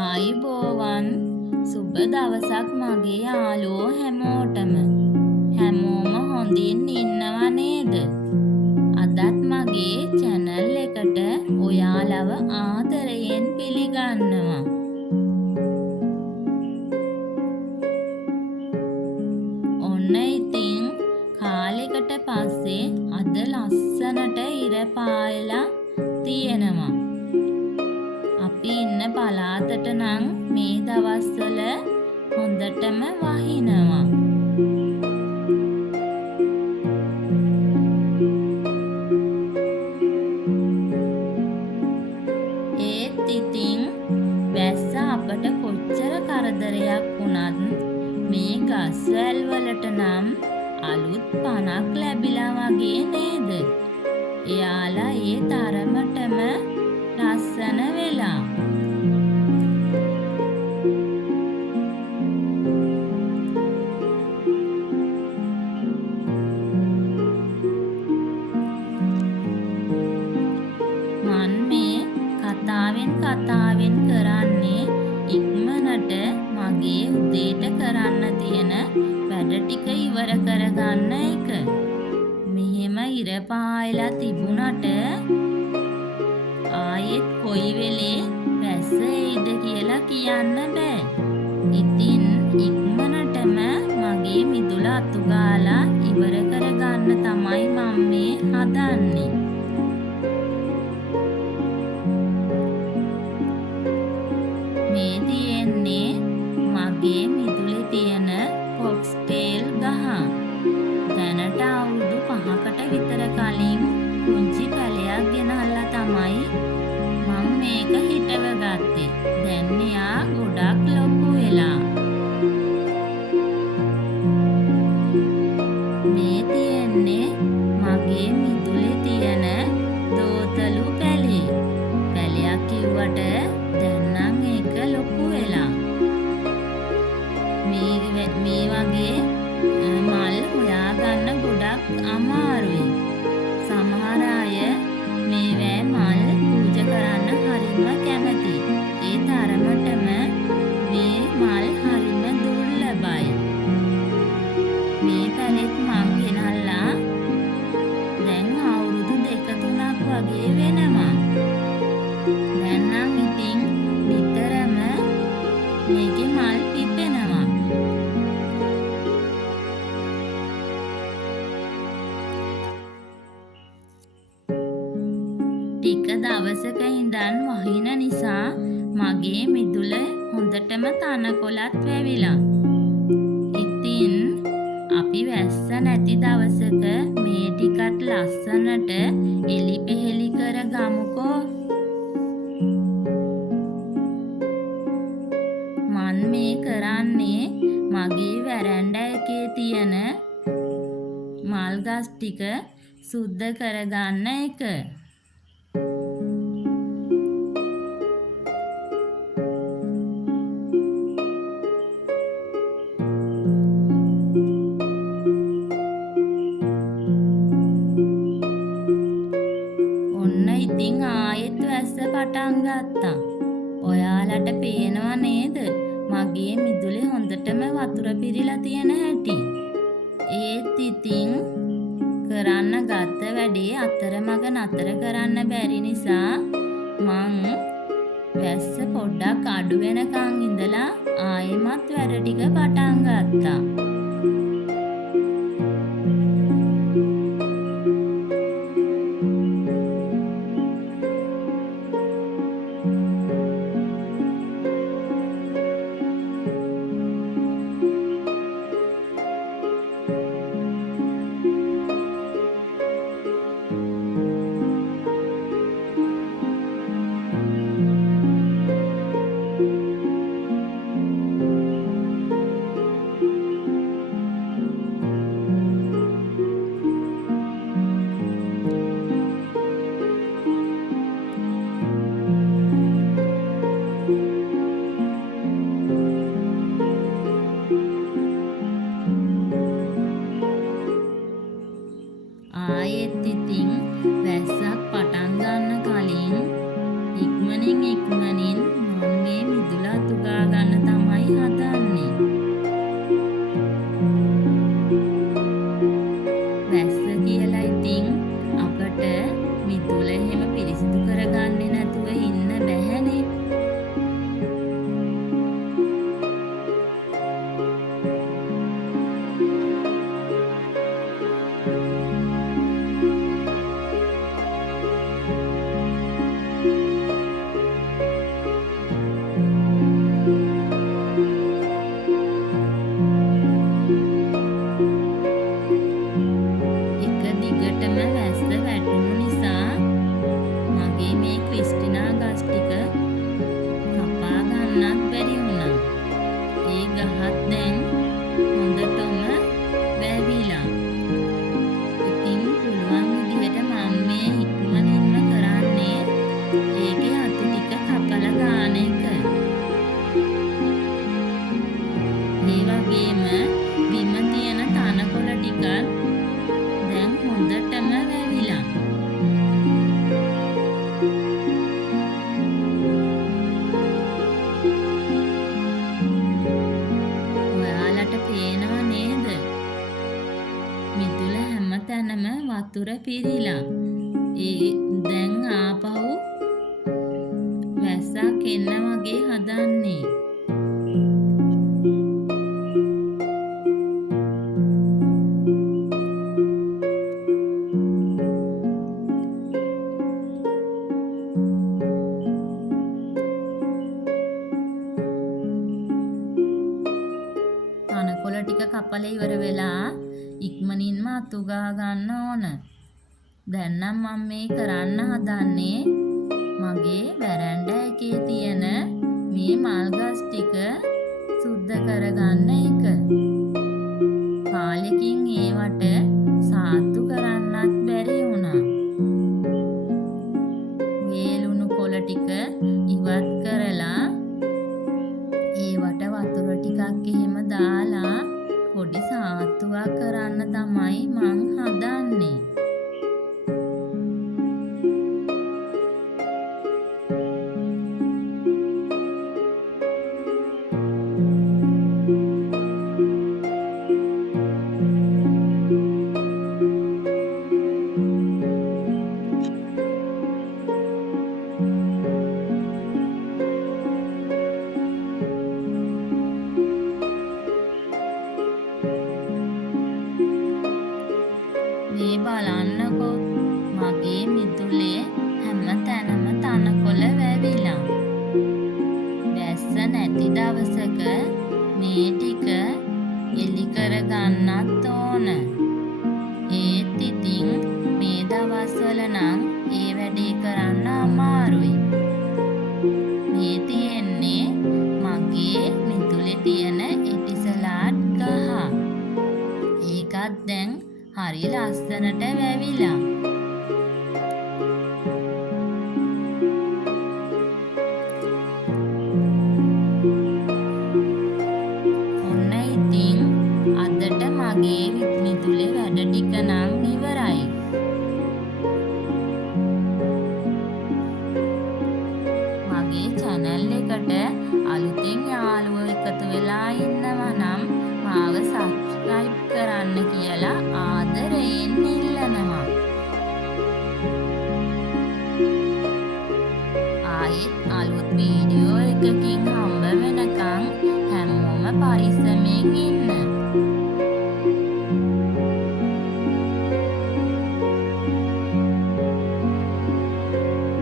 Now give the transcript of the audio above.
ආයුබෝවන් සුබ දවසක් මගේ යාළුවෝ හැමෝටම. හැමෝම හොඳින් ඉන්නව නේද? අදත් මගේ channel එකට ඔයාලව ආදරයෙන් පිළිගන්නවා. ඔන්න ඉතින් කාලෙකට පස්සේ අද ලස්සනට ඉර පායලා තියෙනවා. අපි ඉන්න පළාතට නම් මේ දවස්වල හොඳටම වහිනවා. ඒත් ඉතින් වැස්ස අපට කොච්චර කරදරයක් වුණත් මේ ගස්වැල් වලට නම් අලුත් පණක් ලැබිලා වගේ නේද? එයාලා ඒ තරමටම ලස්සන වෙලා. මන් මේ කතාවෙන් කරන්නේ ඉක්මනට මගේ උදේට කරන්න තියෙන වැඩ ටික ඉවර කරගන්න එක. මෙහෙම ඉර පායලා තිබුණට ආයෙත් කොයි වෙලේ වැස්ස එයිද කියලා කියන්න බෑ. ඉතින් ඉක්මනටම මගේ මිදුල අතු ගාලා ඉවර කරගන්න තමයි මම මේ හදන්නේ. මේ තියෙන්නේ මගේ මිදුලේ තියෙන ෆොක්ස්ටේල් ගහ. දැනට අවුරුදු 5කට විතර කලින් පුංචි පැලයක් ගෙනල්ලා තමයි මම මේක හිටව ගත්තේ. දැන් එයා ගොඩක් ලොකු වෙලා. මේ තියෙන්නේ මගේ මිදුලේ තියෙන දෝතලු පැලේ. පැලයක් කිව්වට දැන් නම් ඒක ලොකු වෙලා. මේ වගේ මල් හොයාගන්න ගොඩක් අමාරුයි. සමහර අය මේවැ මල් පූජා කරන්න හරිම කැමති. ඒ තරමටම මේ මල් හරිම දුර්ලභයි. මේ පැලෙත් මං ගෙනල්ලා දැන් අවුරුදු 2-3ක් වගේ වෙනවා. දැන් නම් ඉතින් නිතරම මේකේ මල් පිපෙනවා. ටික දවසක ඉඳන් වහින නිසා මගේ මිදුල හොඳටම තනකොළත් වැවිලා. ඉතින් අපි වැස්ස නැති දවසක මේ ටිකත් ලස්සනට එලි පෙහෙලි කර ගමුකෝ. මන් මේ කරන්නේ මගේ වැරැන්ඩා එකේ තියෙන මල් ගස් ටික සුද්ධ කරගන්න එක. ඔන්න ඉතින් ආයෙත් වැස්ස පටන් ගත්තා. ඔයාලට පේනව නේද මගේ මිදුලේ හොඳටම වතුර පිරීලා තියෙන හැටි? ඒත් ඉතින් කරන්න ගත්ත වැඩේ අතරමඟ නතර කරන්න බැරි නිසා මං වැස්ස පොඩ්ඩක් අඩු වෙනකන් ඉඳලා ආයෙමත් වැඩ ටික පටන් ගත්තා. පිරීලා. දැන් ආපහු වැස්සක් එන්න වගේ හදන්නේ. තනකොළ ටික කපලා ඉවර වෙලා ඉක්මනින්ම අතු ගා ගන්න ඕන. දැන් නම් මම මේ කරන්න හදන්නේ මගේ වැරැන්ඩා එකේ තියෙන මේ මල් ගස් ටික සුද්ධ කරගන්න එක. කාලෙකින් ඒවට සාත්තු කරන්නත් බැරි වුණා. වේලුණු කොළ ටික ඉවත් කරලා ඒවට වතුර ටිකක් එහෙම දාලා පොඩි සාත්තුවක් කරන්න තමයි මං හදන්නේ. මේ බලන්නකෝ මගේ මිදුලේ හැම තැනම තනකොළ වැවිලා. වැස්ස නැති දවසක මේ ටික එලි කරගන්නත් ඕන. ඒත් ඉතින් මේ දවස්වල නම් ඒ වැඩේ කරන්න අමාරුයි. මේ තියෙන්නේ මගේ මිදුලේ තියෙන එටිසලාඩ් ගහ. ඒකත් දැන් හරි ලස්සනට වැවිලා. ඔන්න ඉතින් අදට මගේ මිදුලේ වැඩ ටික නම් ඉවරයි. මගේ channel එකට අලුතෙන් යාළුවෝ එකතු වෙලා ඉන්නවා නම් මාව subscribe කරන්න කියලා ආදරයෙන් ඉල්ලනවා. ආයෙත් අලුත් වීඩියෝ එකකින්